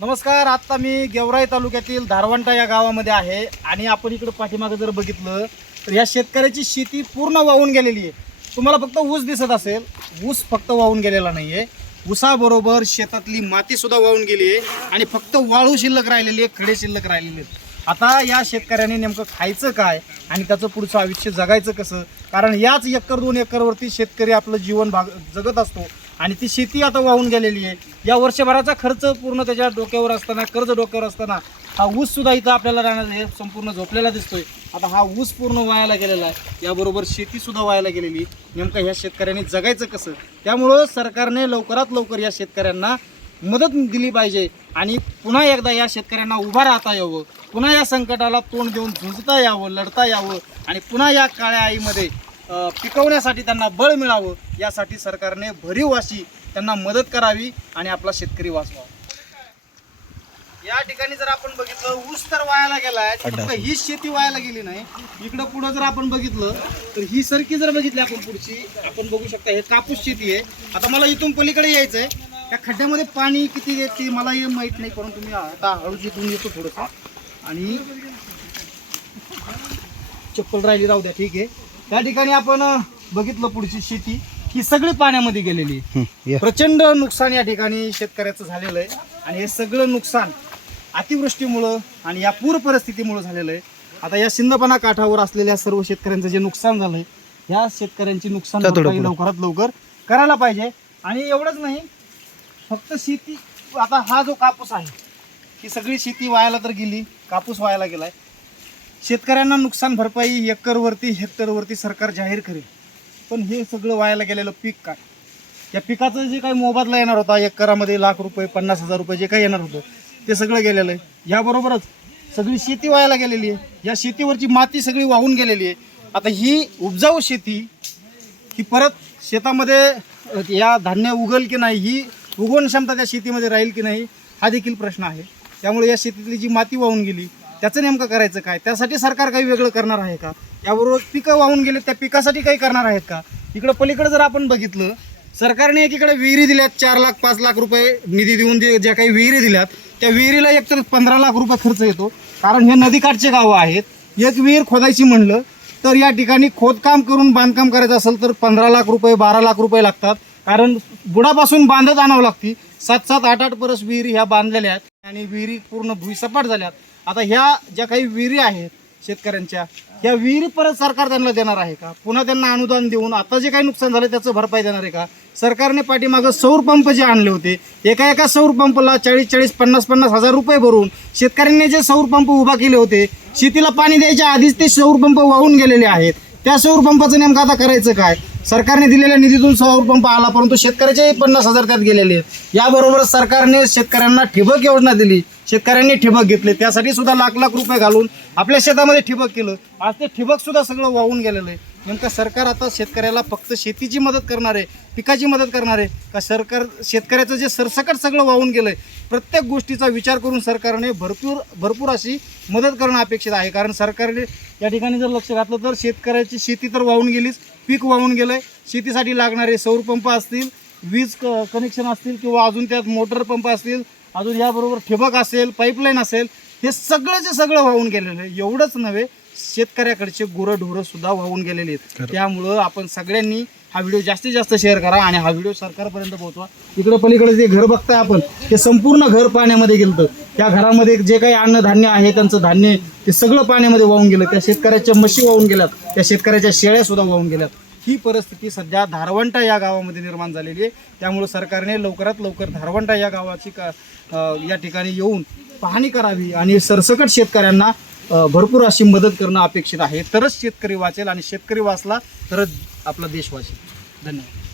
नमस्कार आत्ता मी गेवराई तालुक्यातील धारवंटा या गावामध्ये आहे आणि आपण इकडं पाठीमागं जर बघितलं तर या शेतकऱ्याची शेती पूर्ण वाहून गेलेली आहे. तुम्हाला फक्त ऊस दिसत असेल ऊस फक्त वाहून गेलेला नाही आहे ऊसाबरोबर शेतातली मातीसुद्धा वाहून गेली आहे आणि फक्त वाळू शिल्लक राहिलेली आहे खडे शिल्लक राहिलेले आहेत. आता या शेतकऱ्याने नेमकं खायचं काय आणि त्याचं पुढचं आयुष्य जगायचं कसं? कारण याच एकर दोन एकरवरती शेतकरी आपलं जीवन भाग जगत असतो. आणि ती शेती आता वाहून गेलेली आहे. या वर्षभराचा खर्च पूर्ण त्याच्या डोक्यावर असताना कर्ज डोक्यावर असताना हा ऊस सुद्धा इथं आपल्याला राहणार हे संपूर्ण झोपलेला दिसतोय. आता हा ऊस पूर्ण वायाला गेलेला आहे. याबरोबर शेती सुद्धा वायाला गेलेली आहे. नेमकं ह्या शेतकऱ्यांनी जगायचं कसं? त्यामुळं सरकारने लवकरात लवकर या शेतकऱ्यांना मदत दिली पाहिजे. आणि पुन्हा एकदा या शेतकऱ्यांना उभा राहता यावं. पुन्हा या संकटाला तोंड देऊन झुंजता यावं लढता यावं. आणि पुन्हा या काळ्या आईमध्ये पिकवण्यासाठी त्यांना बळ मिळावं यासाठी सरकारने भरीव अशी त्यांना मदत करावी आणि आपला शेतकरी वाचवा या ठिकाणी जर आपण बघितलं ऊस तर वायाला गेलाय फक्त हीच शेती वायाला गेली नाही. इकडं पुढं जर आपण बघितलं तर ही सरकी जर बघितली आपण पुढची आपण बघू शकता हे कापूस शेती आहे. आता मला इथून पलीकडे यायचंय. त्या खड्ड्यामध्ये पाणी किती येते मला हे माहीत नाही परंतु मी आता हळूच इथून येतो थोडंसं. आणि चप्पल राहिली राहू द्या ठीक आहे. त्या ठिकाणी आपण बघितलं पुढची शेती. ही सगळी पाण्यामध्ये गेलेली आहे. प्रचंड नुकसान या ठिकाणी शेतकऱ्याचं झालेलं आहे. आणि हे सगळं नुकसान अतिवृष्टीमुळं आणि या पूर परिस्थितीमुळं झालेलं आहे. आता या सिंधपणा काठावर असलेल्या सर्व शेतकऱ्यांचं जे नुकसान झालंय या शेतकऱ्यांची नुकसान भरपाई लवकरात लवकर करायला पाहिजे. आणि एवढंच नाही फक्त शेती आता हा जो कापूस आहे ही सगळी शेती वायाला तर गेली कापूस वायाला गेलाय. शेतकऱ्यांना नुकसान भरपाई एकरवरती हेक्टरवरती सरकार जाहीर करेल. पण हे सगळं वायाला गेलेलं पीक काय? या पिकाचं जे काही मोबदला येणार होता एकरामध्ये लाख रुपये पन्नास हजार रुपये जे काही येणार होतं ते सगळं गेलेलं आहे. याबरोबरच सगळी शेती वायाला गेलेली आहे. या शेतीवरची माती सगळी वाहून गेलेली आहे. आता ही उपजाऊ शेती ही परत शेतामध्ये या धान्य उगल की नाही ही उगवण क्षमता त्या शेतीमध्ये राहील की नाही हा देखील प्रश्न आहे. त्यामुळे या शेतीतली जी माती वाहून गेली त्याचं नेमकं करायचं काय? त्यासाठी सरकार काही वेगळं करणार आहे का? याबरोबर पिकं वाहून गेले त्या पिकासाठी काही करणार आहेत का? इकडं पलीकडे जर आपण बघितलं सरकारने एकीकडे विहिरी दिल्यात चार लाख पाच लाख रुपये निधी देऊन दे ज्या काही विहिरी दिल्यात त्या विहिरीला एकतर पंधरा लाख रुपये खर्च येतो. कारण हे नदीकाठचे गावं आहेत. एक विहीर खोदायची म्हणलं तर या ठिकाणी खोदकाम करून बांधकाम करायचं असेल तर पंधरा लाख रुपये बारा लाख रुपये लागतात. कारण बुडापासून बांधत आणावं लागती. सात सात आठ आठ परस विहिरी ह्या बांधलेल्या आहेत आणि विहिरी पूर्ण भुईसपाट झाल्यात. आता ह्या ज्या काही विहिरी आहेत शेतकऱ्यांच्या ह्या विहिरी परत सरकार त्यांना देणार आहे का? पुन्हा त्यांना अनुदान देऊन आता जे काही नुकसान झालं त्याचं भरपाई देणार आहे का? सरकारने पाठीमागं सौर पंप जे आणले होते एका एका सौर पंपला चाळीस चाळीस पन्नास पन्नास हजार रुपये भरून शेतकऱ्यांनी जे सौर पंप उभा केले होते शेतीला पाणी द्यायच्या आधीच ते सौर पंप वाहून गेलेले आहेत. त्या सौर पंपाचं नेमकं आता करायचं काय? सरकारने दिलेल्या निधीतून सौर पंप आला परंतु शेतकऱ्याचे पन्नास हजार त्यात गेलेले आहेत. याबरोबर सरकारने शेतकऱ्यांना ठिबक योजना दिली. शेतकऱ्यांनी ठिबक घेतले. त्यासाठी सुद्धा लाख लाख रुपये घालून आपल्या शेतामध्ये ठिबक केलं. आज ते ठिबक सुद्धा सगळं वाहून गेलेलं आहे. नेमकं सरकार आता शेतकऱ्याला फक्त शेतीची मदत करणार आहे पिकाची मदत करणार आहे का सरकार शेतकऱ्याचं जे सरसकट सगळं वाहून गेलं आहे प्रत्येक गोष्टीचा विचार करून सरकारने भरपूर भरपूर अशी मदत करणं अपेक्षित आहे. कारण सरकारने या ठिकाणी जर लक्ष घातलं तर शेतकऱ्याची शेती तर वाहून गेलीच. पीक वाहून गेलं आहे शेतीसाठी लागणारे सौर पंप असतील वीज क कनेक्शन असतील किंवा अजून त्यात मोटर पंप असतील अजून याबरोबर ठिबक असेल पाईपलाईन असेल हे सगळं जे सगळं वाहून गेलेलं आहे. एवढंच नव्हे शेतकऱ्याकडचे गुरं ढोरं सुद्धा वाहून गेलेले आहेत. त्यामुळं आपण सगळ्यांनी हा व्हिडिओ जास्तीत जास्त शेअर करा आणि हा व्हिडिओ सरकारपर्यंत पोहोचवा. इकडे पलीकडे जे घर बघताय आपण ते संपूर्ण घर पाण्यामध्ये गेलं त्या घरामध्ये जे काही अन्नधान्य आहे त्यांचं धान्य ते सगळं पाण्यामध्ये वाहून गेलं. त्या शेतकऱ्याच्या म्हशी वाहून गेल्यात. त्या शेतकऱ्याच्या शेळ्या सुद्धा वाहून गेल्यात. ही परिस्थिती सध्या धारवंटा या गावामध्ये निर्माण झालेली आहे. त्यामुळे सरकारने लवकरात लवकर धारवंटा या गावाची का या ठिकाणी येऊन पाहणी करावी आणि सरसकट शेतकऱ्यांना भरपूर अशी मदत करणं अपेक्षित आहे. तरच शेतकरी वाचेल आणि शेतकरी वाचला तरच आपला देश वाचेल. धन्यवाद.